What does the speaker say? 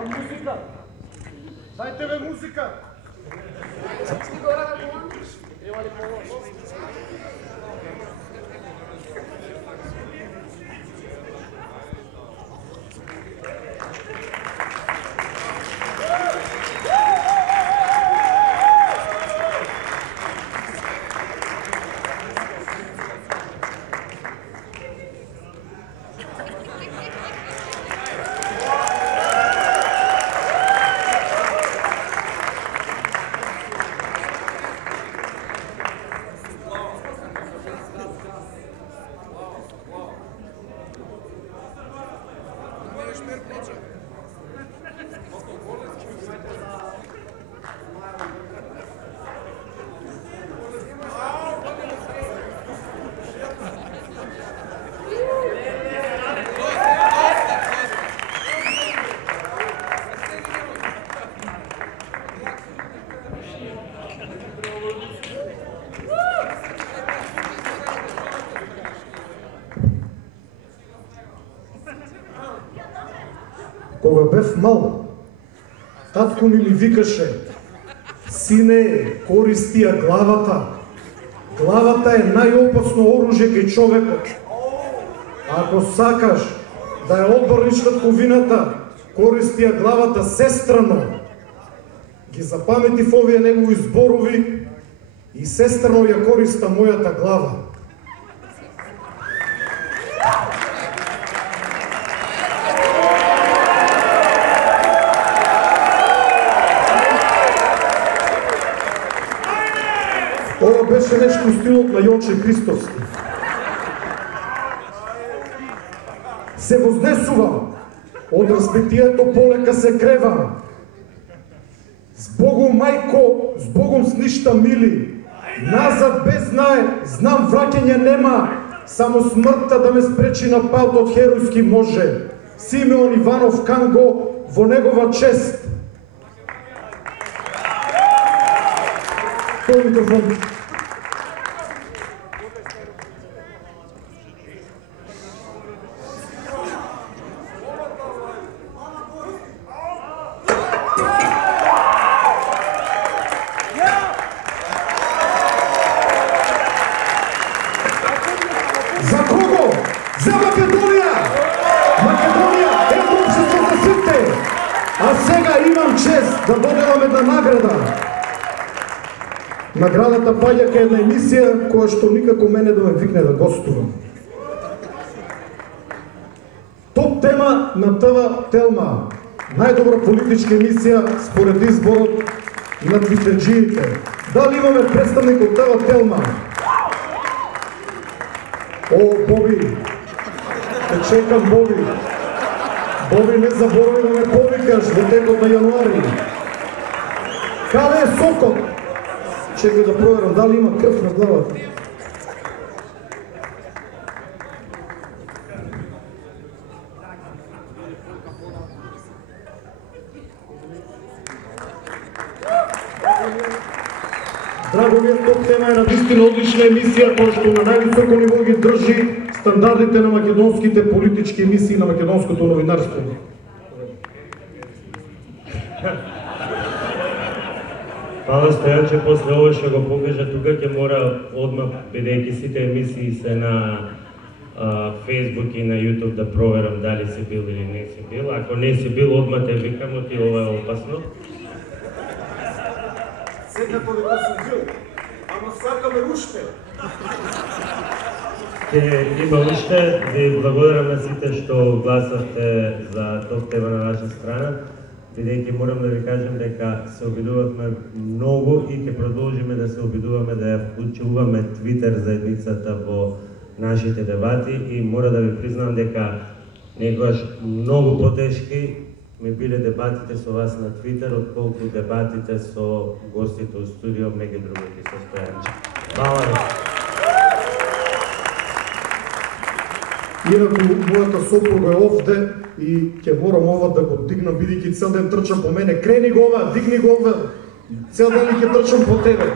Музика! Дайте бе музика! Ева ли по-лошо? Кога бев мал, татко ми викаше: сине, користи ја главата. Главата е најопасно оружје кај човекот. Ако сакаш да ја одбраниш татковината, користи ја главата сестрано. Ги запаметив овие негови зборови и сестрано ја користа мојата глава. Ова беше нешто стилот на Јонче Христовски. Се вознесувам, од разбитието полека се кревам. С Богом мајко, с Богом с ништа мили. Назад без знае, знам враќање нема. Само смртта да ме спречи на патот херојски може. Симеон Иванов Канго во негова чест. Тој микрофон. За кого? За Македонија! Македонија е општество за сите! А сега имам чест да доделам една награда. Наградата паѓа кај една емисија која што никако мене да ме викне да гостувам. Топ тема на ТВ Телма. Најдобра политичка емисија според изборот на твитерџиите. Дали имаме представник од ТВ Телма? О, Боби! Те чекам, Боби! Боби, не заборави да ме повикаш во текот на јануари. Каде е сокот? Чекай да проверам дали има крв на главата. Драго ми е, топ тема е навистина одлична емисија која што на највисоко ниво ги држи стандардите на македонските политички емисии на македонското новинарство. Фала Стојанче, после ова што го покажа тука ќе мора одмah, бидејќи сите емисии се на Facebook и на YouTube, да проверам дали си бил или не си бил. Ако не си бил, одмah те викам, оти ова е опасно. Секако дека сум бил, ама сакаме уште. Има уште, ви благодарам на сите што гласавте за топ тема на наша страна, бидејќи морам да ви кажам дека се обидувавме многу и ќе продолжиме да се обидуваме да ја вклучуваме Твитер заедницата во нашите дебати и мора да ви признам дека некогаш многу потешки ми биле дебатите со вас на Твитер, отколку дебатите со гостите од студио, меѓу другите со Стојанче. Фала ви. Инаку, мојата сопруга е овде и ќе морам ова да го дигнам, бидејќи цел ден трчам по мене. Крени го ова, дигни го ова, цел ден ќе трчам по тебе.